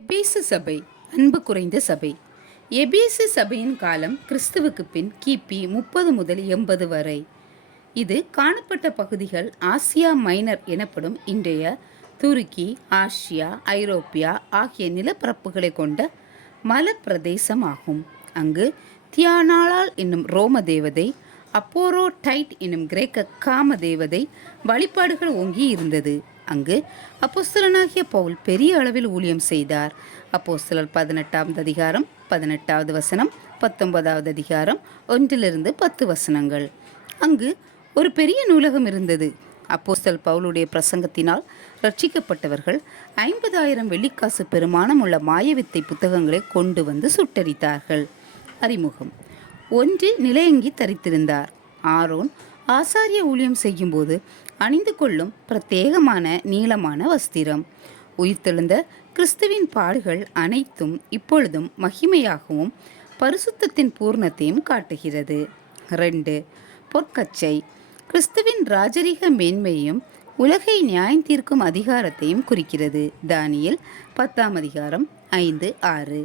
எபேசு சபை அன்பு குறைந்த சபை. எபேசு சபையின் காலம் கிறிஸ்துவுக்கு பின் கிபி 30 முதல் 80 வரை. இது காணப்பட்ட பகுதிகள் ஆசியா மைனர் எனப்படும் இன்றைய துருக்கி, ஆசியா, ஐரோப்பியா ஆகிய நிலப்பரப்புகளை கொண்ட மலப்பிரதேசம் ஆகும். அங்கு தியானாளால் என்னும் ரோம தேவதை, அப்போரோடைட் என்னும் கிரேக்க காம தேவதை வழிபாடுகள் ஓங்கி இருந்தது. அங்கு அப்போஸ்தலனாகிய பவுல் பெரிய அளவில் ஊழியம் செய்தார். அப்போஸ்தலர் 18ஆம் அதிகாரம் 18வது வசனம், 19வது அதிகாரம் 1-10 வசனங்கள். அங்கு ஒரு பெரிய நூலகம் இருந்தது. அப்போஸ்தலர் பவுலுடைய பிரசங்கத்தினால் ரட்சிக்கப்பட்டவர்கள் 50,000 வெள்ளிக்காசு பெருமானம் உள்ள மாயவித்தை புத்தகங்களை கொண்டு வந்து சுட்டரித்தார்கள். அறிமுகம். 1 நிலையங்கி தரித்திருந்தார். ஆரோன் ஆசாரிய ஊழியம் செய்யும்போது அணிந்து கொள்ளும் பிரத்யேகமான நீளமான வஸ்திரம். உயிர்த்தெழுந்த கிறிஸ்துவின் பாடுகள் அனைத்தும் இப்பொழுதும் மகிமையாகவும் பரிசுத்தத்தின் பூர்ணத்தையும் காட்டுகிறது. 2 பொற்கச்சை. கிறிஸ்துவின் ராஜரீக மேன்மையையும் உலகை நியாயம் தீர்க்கும் அதிகாரத்தையும் குறிக்கிறது. தானியேல் 10ஆம் அதிகாரம் 5-6.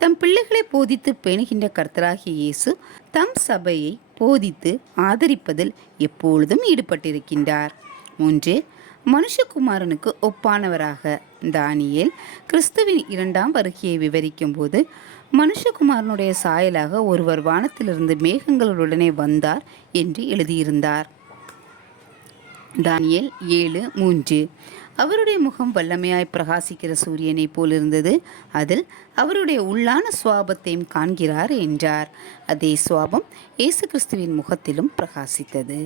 தம் பிள்ளைகளை போதித்து பேணுகின்ற கர்த்தராகிய இயேசு தம் சபையை போதித்து ஆதரிப்பதில் எப்பொழுதும் ஈடுபட்டிருக்கின்றார். 3 மனுஷகுமாரனுக்கு ஒப்பானவராக. தானியேல் கிறிஸ்துவின் 2ஆம் வருகையை விவரிக்கும் போது மனுஷகுமாரனுடைய சாயலாக ஒருவர் வானத்திலிருந்து மேகங்களுடனே வந்தார் என்று எழுதியிருந்தார். தானியேல் 7:3. அவருடைய முகம் வல்லமையாய் பிரகாசிக்கிற சூரியனை போலிருந்தது. அதில் அவருடைய உள்ளான சுவாபத்தையும் காண்கிறார் என்றார். அதே சுவாபம் இயேசு கிறிஸ்துவின் முகத்திலும் பிரகாசித்தது.